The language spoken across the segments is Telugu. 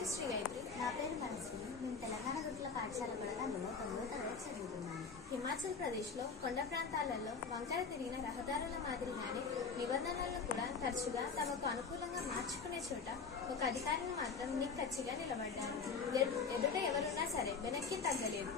పేరు శ్రీ గాయత్రి. నా పేరు మనస్విని. మేము తెలంగాణ గుట్ల పాఠశాల కొడగంలో 9వ తరగతి చదువుతున్నాము. హిమాచల్ ప్రదేశ్ లో కొండ ప్రాంతాలలో వంకర తిరిగిన రహదారుల మాదిరిగానే నిబంధనలను కూడా తరచుగా తమకు అనుకూలంగా మార్చుకునే చోట ఒక అధికారిని మాత్రం నిక్కచ్చిగా నిలబడ్డారు. ఎదుట ఎవరున్నా సరే వెనక్కి తగ్గలేదు.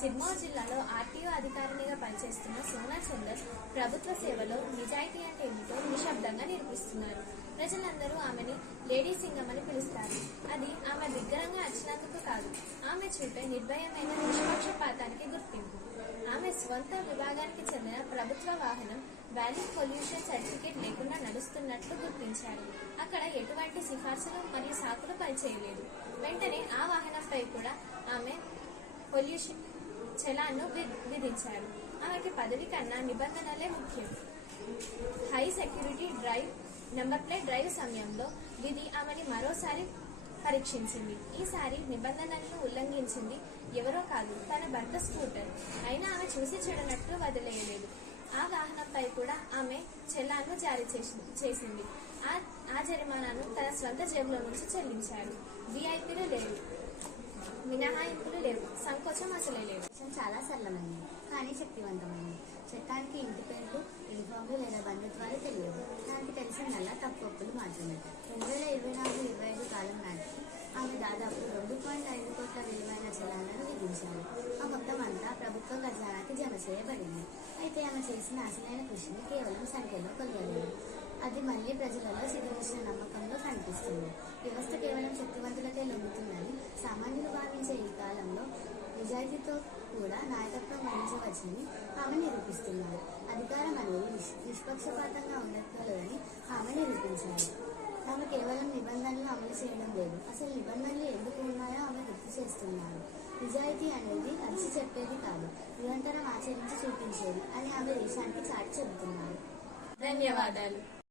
సిర్మౌర్ జిల్లాలో ఆర్టీఓ అధికారినిగా పనిచేస్తున్న సోనా చందర్ ప్రభుత్వ సేవలో నిజాయితీ అంటే ఏమిటో నిశ్శబ్దంగా నిరూపిస్తున్నారు. ప్రజలందరూ ఆమెని లేడీ సింగం అని పిలుస్తారు. అది ఆమె బిగ్గరంగా వచ్చినందుకు కాదు, ఆమె చూపే నిర్భయమైన నిష్పక్షపాతానికి గుర్తింపు. ఆమె స్వంత విభాగానికి చెందిన ప్రభుత్వ వాహనం వ్యాలిడ్ పొల్యూషన్ సర్టిఫికేట్ లేకుండా నడుస్తున్నట్లు గుర్తించారు. అక్కడ ఎటువంటి సిఫార్సులు మరియు సాకులు పనిచేయలేదు. వెంటనే ఆ వాహనంపై కూడా ఆమె పొల్యూషన్ చలాన్ను విధించారు. ఆమెకి పదవి కన్నా నిబంధనలే ముఖ్యం. High security number plate drive సమయంలో విధి ఆమెని మరోసారి పరీక్షించింది. ఈసారి నిబంధనలను ఉల్లంఘించింది ఎవరో కాదు, తన భర్త స్కూటర్. అయినా ఆమె చూసి చెడనట్లు వదిలేయలేదు. ఆ వాహనంపై కూడా ఆమె చలాన్ను జారీ చేసింది. ఆ జరిమానాను తన స్వంత జేబులో నుంచి చెల్లించారు. విఐపీలు లేరు, మినహాయింపులు లేవు, సంకోచం అసలే లేదు. చాలా సరళమైనది కానీ శక్తివంతమైనది. చట్టానికి ఇంటి పేర్లు, యూనిఫామ్లు లేదా బంధుత్వాలు తెలియదు. దానికి తెలిసిందల్లా తప్పొప్పులు మాత్రమే. 2024-25 కాలం నాటికి ఆమె దాదాపు 2.5 కోట్ల విలువైన చలాన్లను విధించారు. ఆ మొత్తం అంతా ప్రభుత్వ ఖజానాకి జమ చేయబడింది. అయితే ఆమె చేసిన అసలైన కృషిని కేవలం సంఖ్యలో కొలవలేదు. అది మళ్లీ ప్రజలలో సిద్ధించిన నమ్మకంలో కనిపిస్తుంది. వ్యవస్థ కేవలం శక్తివంతులకే లొంగుతుందని సామాన్యులు భావించే ఈ కాలంలో నిజాయితీతో కూడా నాయకత్వం వహించవచ్చని ఆమె నిరూపిస్తున్నారు. అధికారం అనేది నిష్పక్షపాతంగా ఉండగలదని ఆమె నిరూపించారు. ఆమె కేవలం నిబంధనలు అమలు చేయడం లేదు, అసలు నిబంధనలు ఎందుకు ఉన్నాయో ఆమె గుర్తు చేస్తున్నారు. నిజాయితీ అనేది కలిసి చెప్పేది కాదు, నిరంతరం ఆచరించి చూపించేది అని ఆమె దేశానికి చాటి చెబుతున్నారు. ధన్యవాదాలు.